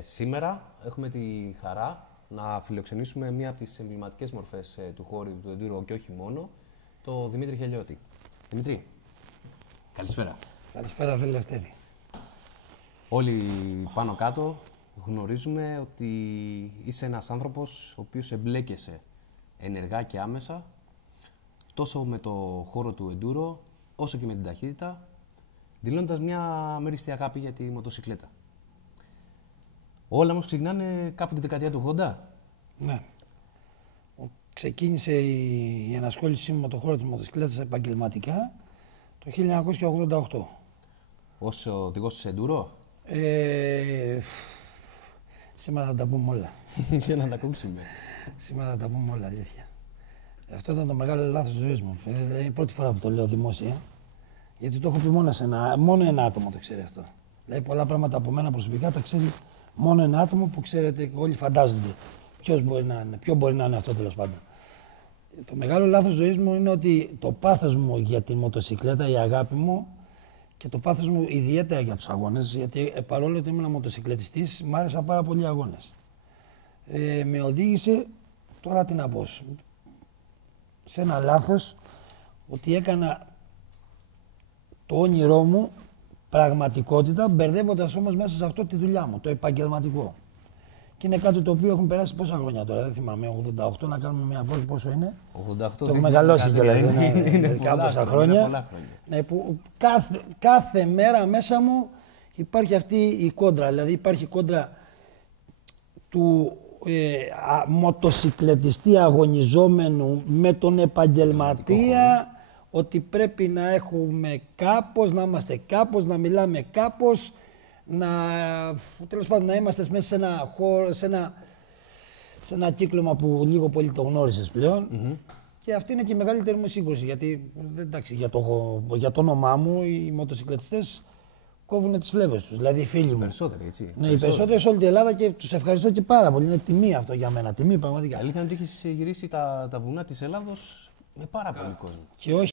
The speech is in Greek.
Σήμερα έχουμε τη χαρά να φιλοξενήσουμε μία από τις εμβληματικές μορφές του χώρου του Enduro και όχι μόνο, το Δημήτρη Χελιώτη. Δημήτρη, καλησπέρα. Καλησπέρα, φίλε Λευτέρη. Όλοι πάνω κάτω γνωρίζουμε ότι είσαι ένας άνθρωπος ο οποίος εμπλέκεσαι ενεργά και άμεσα τόσο με το χώρο του Enduro όσο και με την ταχύτητα, δηλώνοντας μια μέριστη αγάπη για τη μοτοσυκλέτα. Όλα όμως ξεκινάνε κάπου τη δεκαετία του 80. Ναι. Ξεκίνησε η ενασχόλησή μου με το χώρο της μοτοσυκλέτας επαγγελματικά το 1988. Ως οδηγός της Enduro. Σήμερα θα τα πούμε όλα. Για να τα ακούσουμε. Σήμερα θα τα πούμε όλα, αλήθεια. Αυτό ήταν το μεγάλο λάθος της ζωής μου. Είναι η πρώτη φορά που το λέω δημόσια. Γιατί το έχω πει μόνο ένα άτομο το ξέρει αυτό. Δηλαδή πολλά πράγματα από μένα προσωπικά τα ξέρει μόνο ένα άτομο που ξέρετε, όλοι φαντάζονται ποιο μπορεί να είναι αυτό τέλος πάντων. Το μεγάλο λάθος ζωής μου είναι ότι το πάθος μου για τη μοτοσυκλέτα, η αγάπη μου και το πάθος μου ιδιαίτερα για τους αγώνες, γιατί παρόλο ότι ήμουν μοτοσυκλετιστής, μου άρεσαν πάρα πολλοί αγώνες. Με οδήγησε, τώρα τι να πω, σε ένα λάθος ότι έκανα το όνειρό μου πραγματικότητα, μπερδεύοντας όμως μέσα σε αυτό τη δουλειά μου, το επαγγελματικό. Και είναι κάτι το οποίο έχουν περάσει πόσα χρόνια τώρα, δεν θυμάμαι, 88 να κάνουμε μια βόλτα, πόσο είναι. 88, το έχω μεγαλώσει κιόλας, είναι τόσα χρόνια. Ναι, που κάθε μέρα μέσα μου υπάρχει αυτή η κόντρα, δηλαδή υπάρχει κόντρα του μοτοσυκλετιστή αγωνιζόμενου με τον επαγγελματία, ότι πρέπει να έχουμε κάπως, να είμαστε κάπως, να μιλάμε κάπως, τέλος πάντων να είμαστε μέσα σε ένα χώρο, σε ένα κύκλωμα που λίγο πολύ το γνώρισες πλέον. Και αυτή είναι και η μεγαλύτερη μου σύγκρουση, γιατί εντάξει, για το όνομά μου οι μοτοσυκλετιστές κόβουν τις φλέβες τους, δηλαδή οι φίλοι μου. Περισσότεροι, έτσι. Ναι, οι περισσότεροι σε όλη την Ελλάδα και τους ευχαριστώ και πάρα πολύ. Είναι τιμή αυτό για μένα, τιμή πραγματικά. Η αλήθεια είναι ότι έχεις γυρίσει τα βουνά της Ελλάδος με πάρα πολύ κόσμο. Και όχι